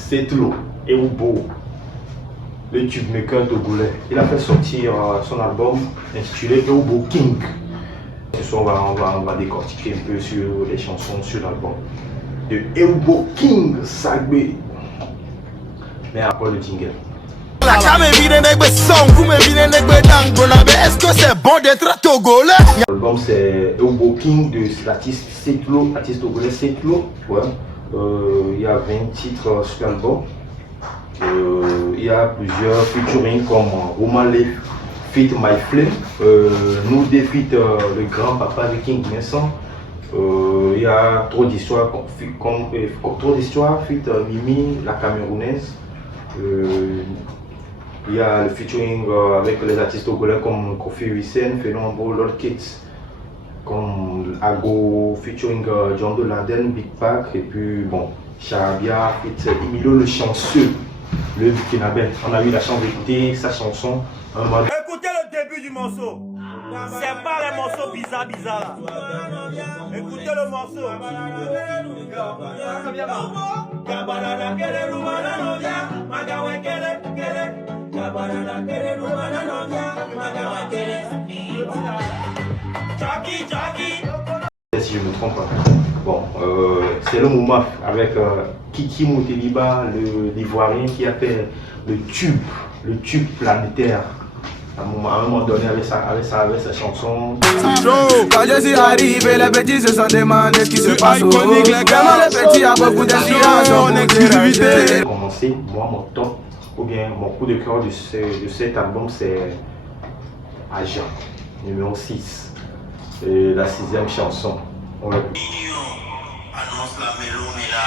Setlo Eubo, le tube maker togolais. Il a fait sortir son album intitulé Eubo King. Ce soir, on va décortiquer un peu sur les chansons sur l'album de Eubo King Sagbe. Mais après le jingle. Est-ce que c'est bon d'être togolais? L'album c'est Eubo King de l'artiste Setlo, artiste togolais Setlo. Ouais. Il y a 20 titres sur l'album. Il y a plusieurs featuring comme Romale feat My Flame, nous feat le grand papa de King Vincent. Il y a trop d'histoires trop d'histoires feat Mimi la Camerounaise. Il y a le featuring avec les artistes togolais comme Kofi Wissen, Fenombo, Lord Kids, comme Ago featuring John Doladen, Big Pac, et puis bon, Charabia, Emilio le chanceux, le Burkinabé. On a eu la chance d'écouter sa chanson. Écoutez le début du morceau. C'est pas les morceaux bizarres là. Écoutez le morceau. Si je me trompe pas. Bon, c'est le moment avec Kiki Mouteliba, l'Ivoirien qui a fait le tube planétaire. À un moment donné, avec sa chanson. Quand je suis arrivé, les petits se sont demandé ce qui se passe. Vraiment, les petits ont beaucoup d'inspiration. J'ai commencé, moi, mon top, ou bien mon coup de cœur de cet album, c'est Agent, numéro 6. Et la 6e chanson. On l'écoute. Annonce la mélodie là.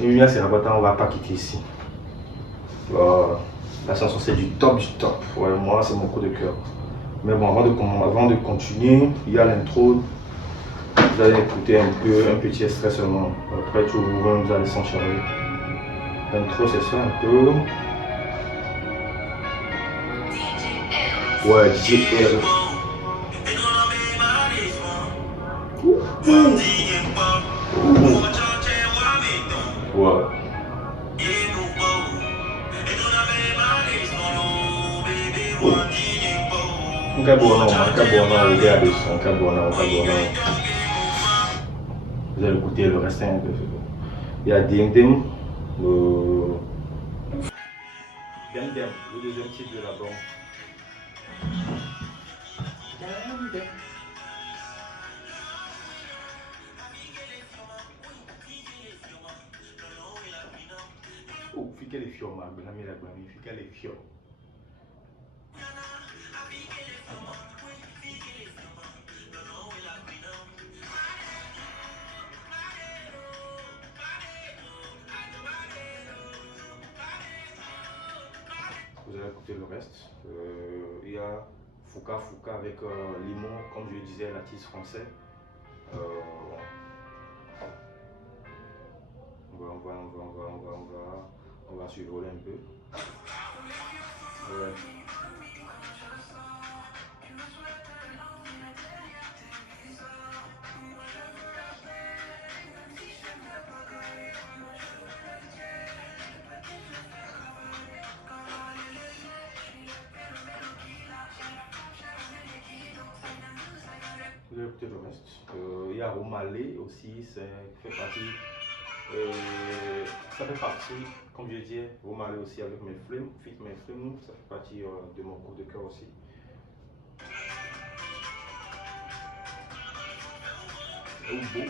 Mimia, c'est important, on va pas quitter ici. La chanson c'est du top du top. Ouais, moi c'est mon coup de cœur. Mais bon, avant de continuer, il y a l'intro. Vous allez écouter un petit extrait seulement. Après tout, vous allez s'en charger. L'intro c'est ça un peu. Ouais, JR. Ouais. Vous allez écouter le reste. Il y a Ding Ding, le deuxième titre de l'album. Oh, fica les fios, ma belle amie la bonne, fica les fios. Vous allez écouter le reste. Il y a Fouka avec Limon, comme je le disais, l'artiste français. On va survoler un peu. Ouais. Vous allez écouter le reste. Il y a Romale aussi, ça fait partie, comme je disais, Romale aussi avec mes flammes, Fit mes flammes, ça fait partie de mon coup de cœur aussi. Eubo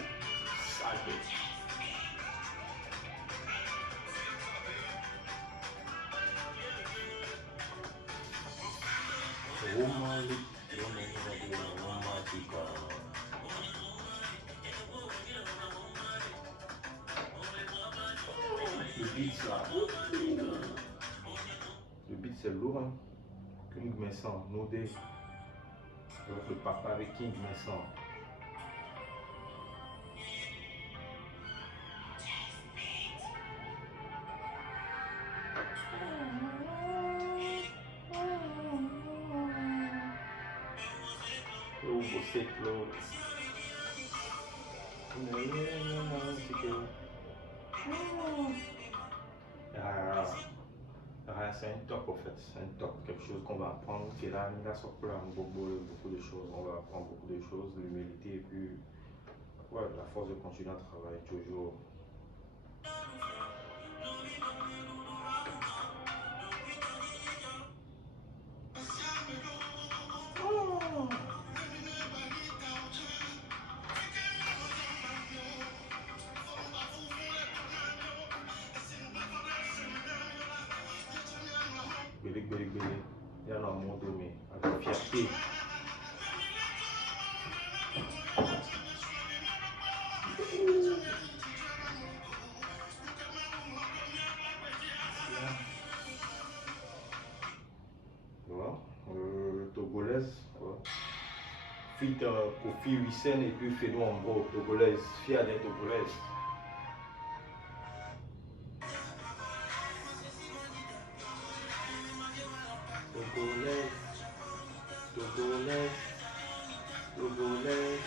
Sagbe. Le beat là. Le beat c'est lourd, hein. King Vincent, Nodé. Le papa avec King Vincent. Oh, você flow. C'est un top en fait, c'est un top, quelque chose qu'on va apprendre. C'est là, il a sorti beaucoup de choses, on va apprendre beaucoup de choses, l'humilité et puis ouais, la force de continuer à travailler toujours. Bélé, il y a un amour donné, avec fierté. Voilà, togolaise, voilà. Fit Kofi Wissem et puis Féno Ambro, togolaise, fière d'être togolaise. Togolaise.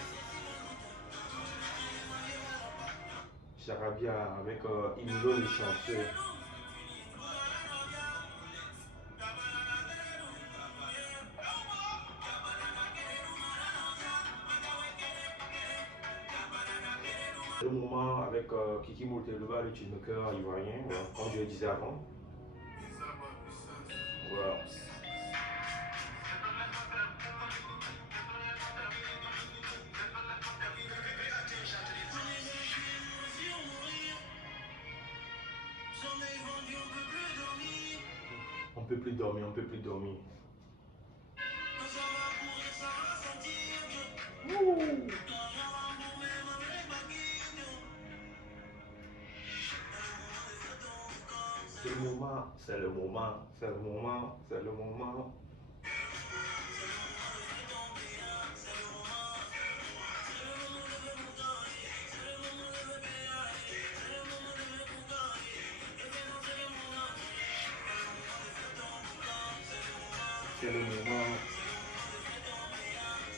Charabia avec Imlo le chanteur. Le moment avec Kiki Moteluba, le chinois ivoirien, voilà, comme je le disais avant. Voilà. On peut plus dormir.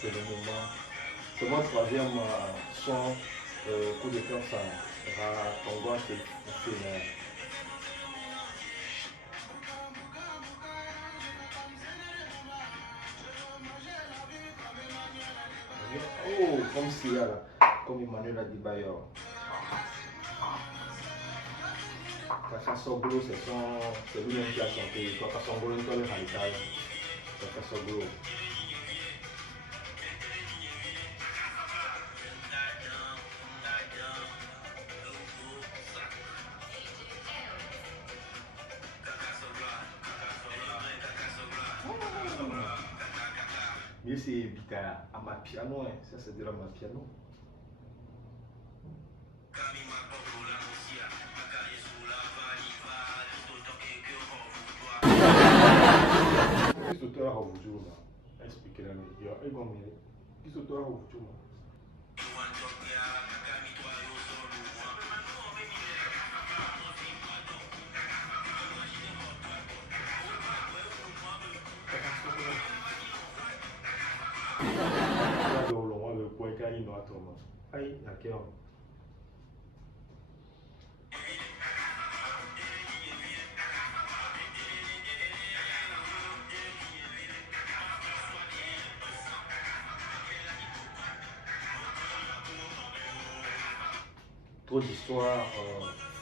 C'est le moment. C'est mon troisième son coup de cœur, ça Tongo c'est oh, comme Sia là, comme Emmanuel Adebayor. Kaka Soglo, c'est lui-même qui a chanté. Kaka Soglo, il le halitage. Kaka Soglo. Mais c'est Bita à ma piano, hein. Ça c'est de la ma piano. Qu'est-ce que tu as aujourd'hui là? Expliquez-le. Il y a un bon minute. Qu'est-ce que tu as aujourd'hui là? Aïe, d'accord. Trop d'histoires.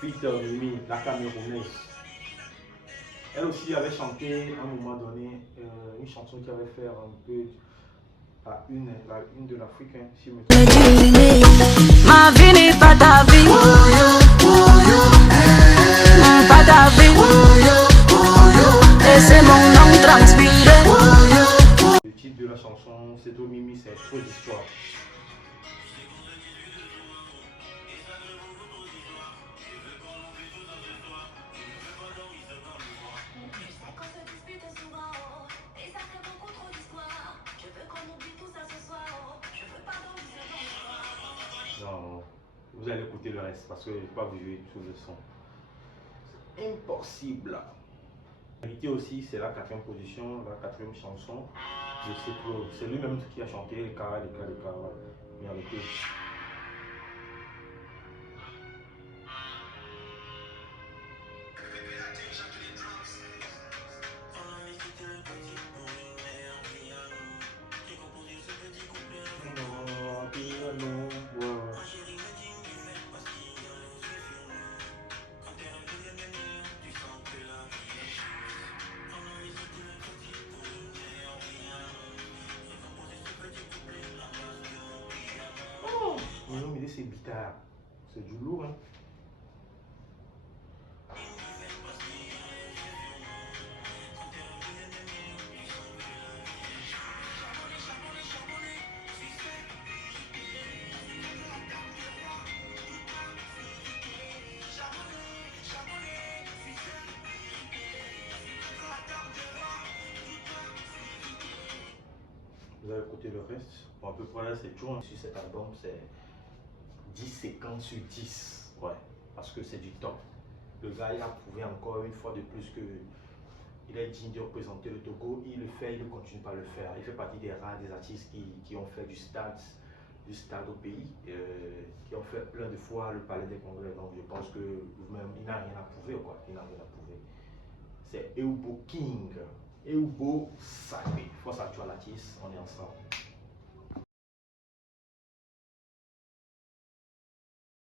Peter Mimi, la Camerounaise. Elle aussi avait chanté à un moment donné une chanson qui avait fait un peu à une de l'Afrique, hein, si je me trompe. Ma vie n'est pas ta vie. Pas ta vie. Et c'est mon nom transpiré. vous allez écouter le reste parce que je ne vais pas vous jouer tout le son. C'est impossible. La vérité aussi, c'est la 4e position, la 4e chanson de Cetlo. C'est lui-même qui a chanté les cas. Mérité. Non, mais c'est bizarre. C'est du lourd, hein. Vous allez écouter le reste. Bon, à peu près, c'est toujours sur cet album, c'est 10 sur 10. Ouais, parce que c'est du top. Le gars, il a prouvé encore une fois de plus que il est digne de représenter le Togo. Il le fait, il ne continue pas à le faire. Il fait partie des rares des artistes qui ont fait du stade au pays, qui ont fait plein de fois le Palais des Congrès. Donc je pense que même il n'a rien à prouver, quoi. Il n'a rien à prouver. C'est Eubo King, Eubo Sacré. Force actuelle l'artiste, on est ensemble.